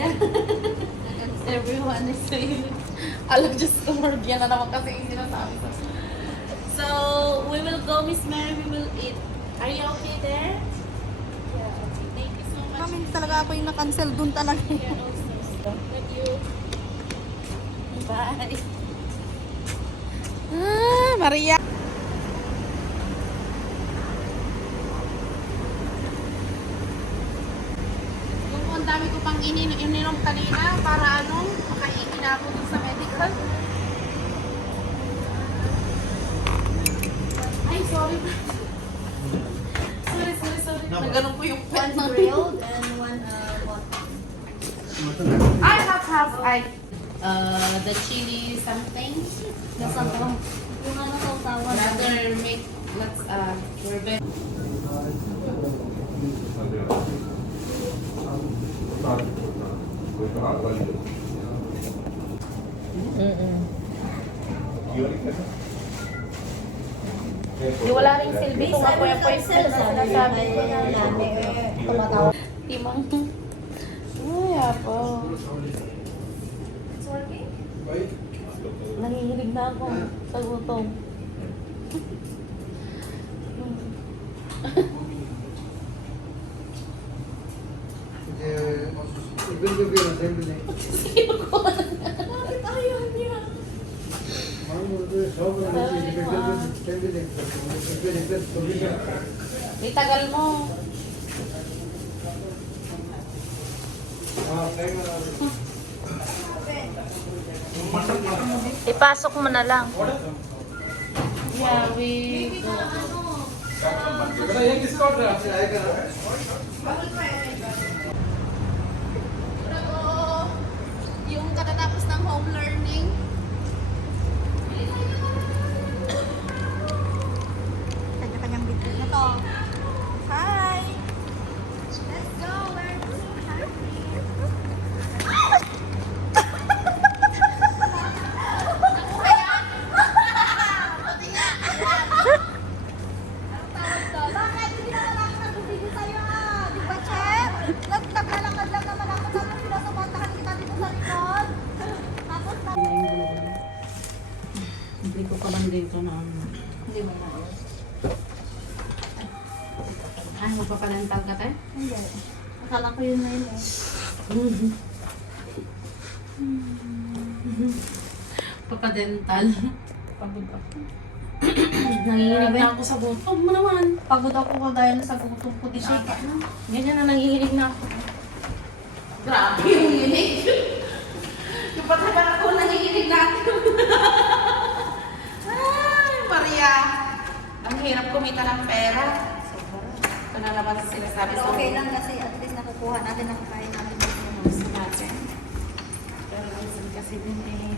Yeah. Everyone is saying, alam, Diyos ko, Lord, yan na naman kasi yung sinasabi ko. So, we will go, Miss Mary, we will eat. Are you okay there? Yeah, okay. Thank you so much. Mami, hindi talaga ako yung na-cancel dun talaga. Yeah, also. Thank you. Bye. Ah, Maria. Yung ang dami ko pang ininom kanina para ano, makaiin na ako dun sa medical. Ay, sorry. Sorry. Naganon po yung pet One grilled and one hot. I have the chili something. Nasa to. Yung ano ko tawag. Rather make we're better. Di wala rin silbi kung ako yung appointment na sinasabi ko na Tumatawag. timang. Ay, apo. It's working? Nangihilig na ako sa gutom. Bakit ayaw niya? Di tagal mo. Ipasok mo na lang. Yeah, we go. Yung katatapos ng home learning. Kanya-kanyang bitbit na to. Hi! Let's go. We're Bakit? Hindi naman ako nagbibigay sa'yo ah. Di ba, Chef? Naglalakad lang naman ako tapos sinusuportahan kita dito sa likod. Tapos Hindi ko pa lang dito na Hindi mo na. Ay, magpapalantal ka tayo? Hindi. Akala ko yun na yun eh. Papadental. Pagod ako. Nangihinig na ako sa gutom mo naman. Pagod ako ko dahil sa gutom ko din ata. Ganyan na nangihinig na ako. Grabe yung hinig. Yung patagal ako nangihinig na ako. Ay, Maria. Ang hirap kumita ng pera. Ito na naman sinasabi sa Pero okay lang kasi at least nakukuha natin ang kain natin ng